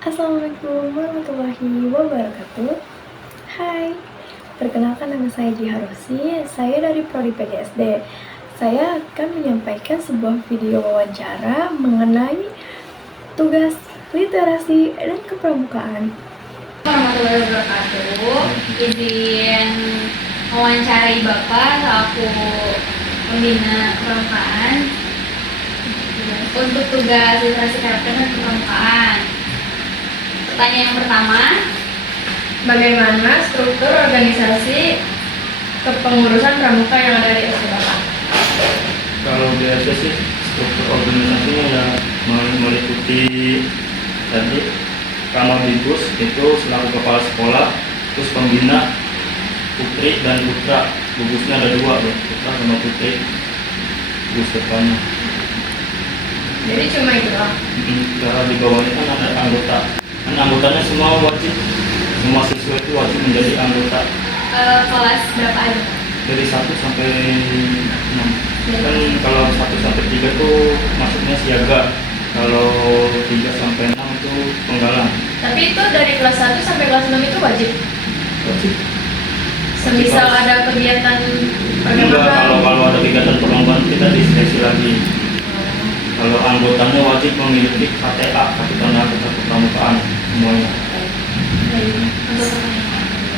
Assalamualaikum warahmatullahi wabarakatuh. Hai, perkenalkan nama saya Jiharosi. Saya dari Prodi PGSD. Saya akan menyampaikan sebuah video wawancara mengenai tugas literasi dan kepramukaan. Warahmatullahi wabarakatuh. Izin mewawancarai Bapak selaku pembina kepramukaan untuk tugas literasi karakter dan kepramukaan. Pertanyaan yang pertama, Bagaimana struktur organisasi kepengurusan pramuka yang ada di SD Bapak? Kalau biasa sih struktur organisasinya ya meliputi tadi Kamardibus itu selaku kepala sekolah, terus pembina putri dan putra. Gugusnya ada dua ya, putra sama putri. Gugus depannya. Jadi cuma itu doang. Karena di bawahnya kan ada anggota. Kan anggotanya semua wajib, semua siswa itu wajib menjadi anggota. kelas berapa aja? Dari 1 sampai 6. Kan kalau 1 sampai 3 tuh masuknya siaga. Kalau 3 sampai 6 itu penggalang. Tapi itu dari kelas 1 sampai kelas 6 itu wajib. Wajib. Semisal ada kegiatan Enggak, kalau ada kegiatan perlombaan kita diseleksi lagi. Kalau anggotanya wajib memiliki KTA, kartu tanda anggota kepramukaan semuanya.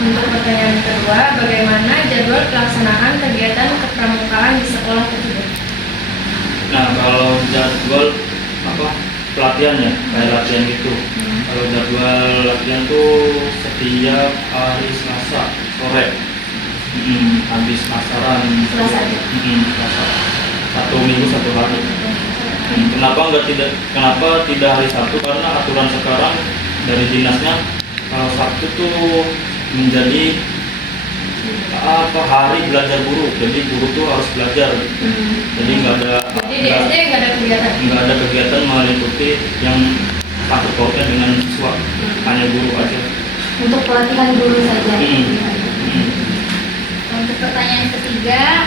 Untuk pertanyaan kedua, bagaimana jadwal pelaksanaan kegiatan kepramukaan di sekolah tersebut? Nah, kalau jadwal pelatihannya kayak latihan gitu. Kalau jadwal latihan tuh setiap hari Selasa sore. Habis asaran. Selasa aja. Selasa. 1 minggu 1 hari. Kenapa tidak hari Sabtu? Karena aturan sekarang dari dinasnya kalau Sabtu tuh menjadi hari belajar guru, jadi guru tuh harus belajar. Jadi nggak ada kegiatan meliputi yang sangkut pautnya dengan siswa, hanya guru aja. Untuk pelatihan guru saja. Untuk pertanyaan ketiga,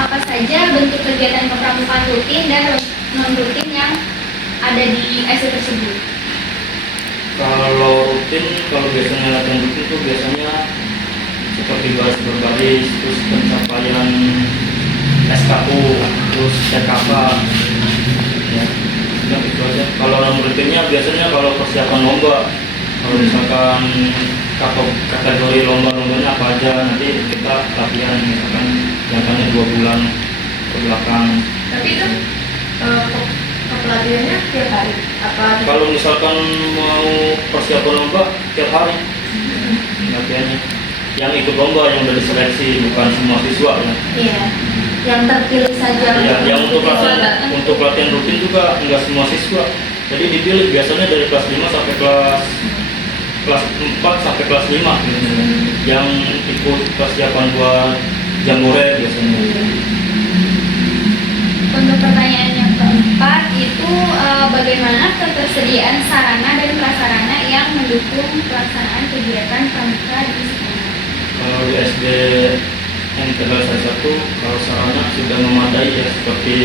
apa saja bentuk kegiatan kepramukaan rutin dan non-rutin yang ada di SD tersebut? Kalau biasanya latihan rutin itu biasanya seperti baris berbaris, terus pencapaian SKU, terus TKP, ya, udah itu aja. Kalau non rutinnya biasanya kalau persiapan lomba, kalau misalkan kategori lomba-lombanya apa aja, nanti kita latihan misalkan jangkanya 2 bulan ke belakang. Tapi itu pelatihannya tiap hari? Kalau misalkan mau persiapan lomba tiap hari latihannya. Yang ikut lomba yang udah diseleksi, bukan semua siswa ya. Iya, yang terpilih saja. Ya, yang untuk latihan rutin juga enggak semua siswa. Jadi dipilih biasanya dari kelas 5 sampai kelas 4 sampai kelas 5 yang ikut persiapan buat jambore biasanya. Untuk pertanyaan yang keempat itu bagaimana ketersediaan sarana dan prasarana yang mendukung pelaksanaan kegiatan pramuka di sekolah? Kalau di SD yang Tegal 1, kalau sarana sudah memadai ya, seperti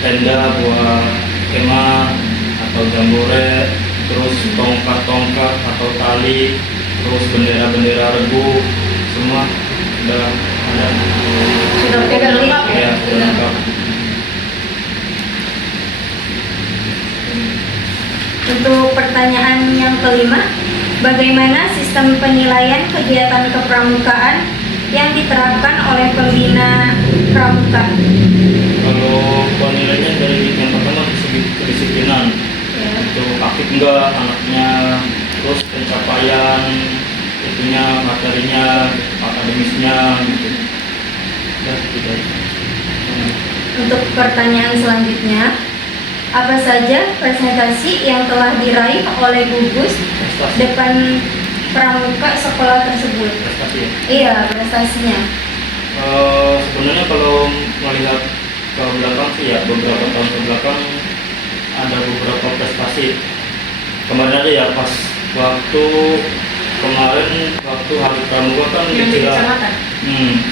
tenda buat kemah atau jambore, terus tongkat-tongkat atau tali, terus bendera-bendera regu, semua sudah ada. Sudah lengkap ya? Ya, sudah lengkap. Untuk pertanyaan yang kelima, bagaimana sistem penilaian kegiatan kepramukaan yang diterapkan oleh pembina pramuka? Kalau penilaiannya dari yang pertama kedisiplinan, itu aktif enggak anaknya, terus pencapaian itunya, materinya, akademisnya gitu. Ya, gitu. Untuk pertanyaan selanjutnya, apa saja presentasi yang telah diraih oleh gugus Prestasi. depan pramuka sekolah tersebut? Prestasi ya. Iya, prestasinya. Sebenarnya kalau melihat ke belakang sih ya, beberapa tahun ke belakang ada beberapa prestasi. Kemarin aja ya, pas waktu hari pramuka kan Yang di kecamatan?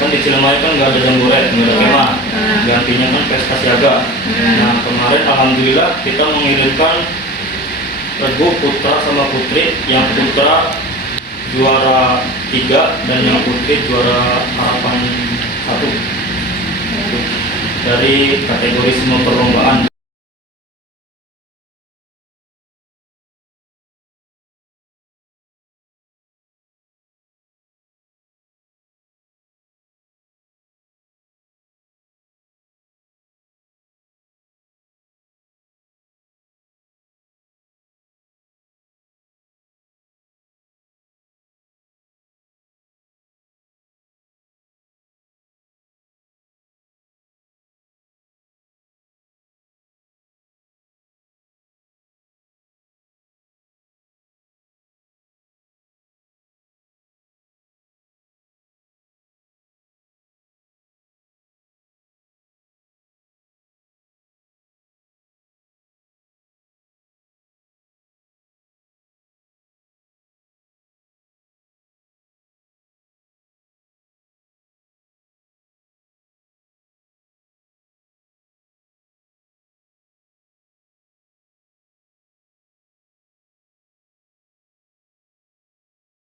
Kan di Cilemaya kan nggak ada jambore, nggak ada kemah, gantinya kan pesta siaga. Nah, kemarin alhamdulillah kita mengirimkan regu putra sama putri. Yang putra juara 3 dan yang putri juara harapan 1 dari kategori semua perlombaan.